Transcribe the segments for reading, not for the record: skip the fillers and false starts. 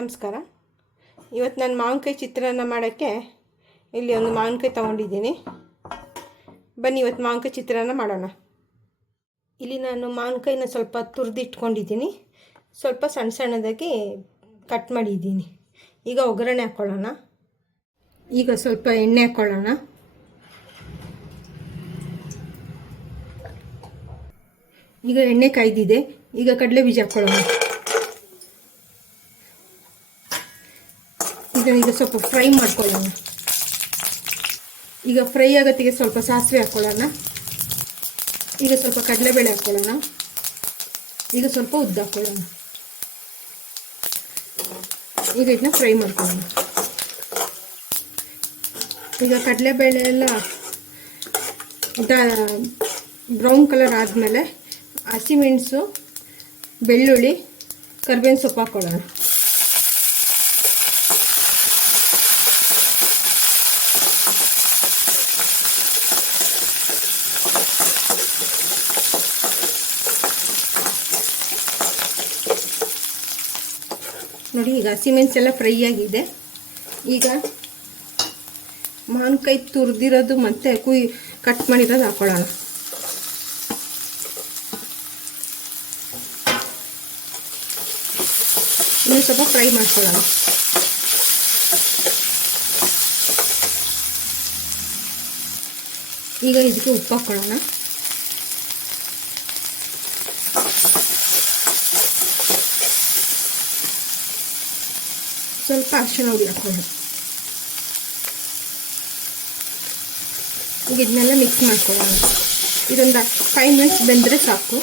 ನಮಸ್ಕಾರ. ಇವತ್ತು ನಾನು ಮಾವಿನಕಾಯಿ ಚಿತ್ರಾನ್ನ ಮಾಡೋಕ್ಕೆ ಇಲ್ಲಿ ಒಂದು ಮಾವಿನಕಾಯಿ ತೊಗೊಂಡಿದ್ದೀನಿ. ಬನ್ನಿ ಇವತ್ತು ಮಾವಿನಕಾಯಿ ಚಿತ್ರಾನ್ನ ಮಾಡೋಣ. ಇಲ್ಲಿ ನಾನು ಮಾವಿನಕಾಯಿನ ಸ್ವಲ್ಪ ತುರಿದಿಟ್ಕೊಂಡಿದ್ದೀನಿ, ಸ್ವಲ್ಪ ಸಣ್ಣ ಸಣ್ಣದಾಗಿ ಕಟ್ ಮಾಡಿದ್ದೀನಿ. ಈಗ ಒಗ್ಗರಣೆ ಹಾಕ್ಕೊಳ್ಳೋಣ. ಈಗ ಸ್ವಲ್ಪ ಎಣ್ಣೆ ಹಾಕ್ಕೊಳ್ಳೋಣ. ಈಗ ಎಣ್ಣೆ ಕಾಯ್ದಿದೆ. ಈಗ ಕಡಲೆ ಬೀಜ ಹಾಕ್ಕೊಳ್ಳೋಣ. ಈಗ ಸ್ವಲ್ಪ ಫ್ರೈ ಮಾಡ್ಕೊಳ್ಳೋಣ. ಈಗ ಫ್ರೈ ಆಗೋತ್ತಿಗೆ ಸ್ವಲ್ಪ ಸಾಸಿವೆ ಹಾಕ್ಕೊಳ್ಳೋಣ. ಈಗ ಸ್ವಲ್ಪ ಕಡಲೆಬೇಳೆ ಹಾಕ್ಕೊಳ್ಳೋಣ. ಈಗ ಸ್ವಲ್ಪ ಉದ್ದು ಹಾಕ್ಕೊಳ್ಳೋಣ. ಈಗ ಇದನ್ನ ಫ್ರೈ ಮಾಡ್ಕೊಳ್ಳೋಣ. ಈಗ ಕಡಲೆಬೇಳೆ ಎಲ್ಲ ಬ್ರೌನ್ ಕಲರ್ ಆದಮೇಲೆ ಹಸಿಮೆಣಸು, ಬೆಳ್ಳುಳ್ಳಿ, ಕರಿಬೇವಿನ ಸೊಪ್ಪು ಹಾಕ್ಕೊಳ್ಳೋಣ. ನೋಡಿ, ಈಗ ಹಸಿಮೆಣಸೆಲ್ಲ ಫ್ರೈ ಆಗಿದೆ. ಈಗ ಮಾವಿನಕಾಯಿ ತುರಿದಿರೋದು ಮತ್ತು ಕಟ್ ಮಾಡಿರೋದು ಹಾಕ್ಕೊಳ್ಳೋಣ. ಇನ್ನೂ ಸ್ವಲ್ಪ ಫ್ರೈ ಮಾಡ್ಕೊಳ್ಳೋಣ. ಈಗ ಇದಕ್ಕೆ ಉಪ್ಪು ಹಾಕ್ಕೊಳ್ಳೋಣ. ಸ್ವಲ್ಪ ಅರಿಶಿಣ ಹುಡಿ ಹಾಕ್ಕೊಳ್ಳೋಣ. ಈಗ ಇದನ್ನೆಲ್ಲ ಮಿಕ್ಸ್ ಮಾಡ್ಕೊಳ್ಳೋಣ. ಇದೊಂದು 5 ಮಿನಿಟ್ಸ್ ಬೆಂದರೆ ಸಾಕು.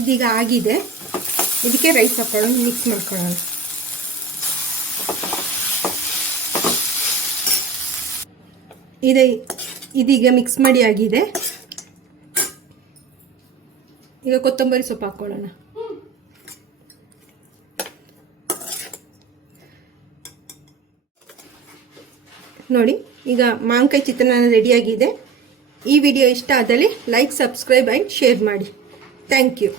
ಇದೀಗ ಆಗಿದೆ. ಇದಕ್ಕೆ ರೈಸ್ ಹಾಕ್ಕೊಳ್ಳೋಣ, ಮಿಕ್ಸ್ ಮಾಡ್ಕೊಳ್ಳೋಣ. ಇದೀಗ ಮಿಕ್ಸ್ ಮಾಡಿ ಆಗಿದೆ. ಈಗ ಕೊತ್ತಂಬರಿ ಸೊಪ್ಪು ಹಾಕ್ಕೊಳ್ಳೋಣ. ನೋಡಿ, ಈಗ ಮಾವಿನಕಾಯಿ ಚಿತ್ರಾನ್ನ ರೆಡಿಯಾಗಿದೆ. ಈ ವಿಡಿಯೋ ಇಷ್ಟ ಆದಲ್ಲಿ ಲೈಕ್, ಸಬ್ಸ್ಕ್ರೈಬ್ ಆ್ಯಂಡ್ ಶೇರ್ ಮಾಡಿ. Thank you.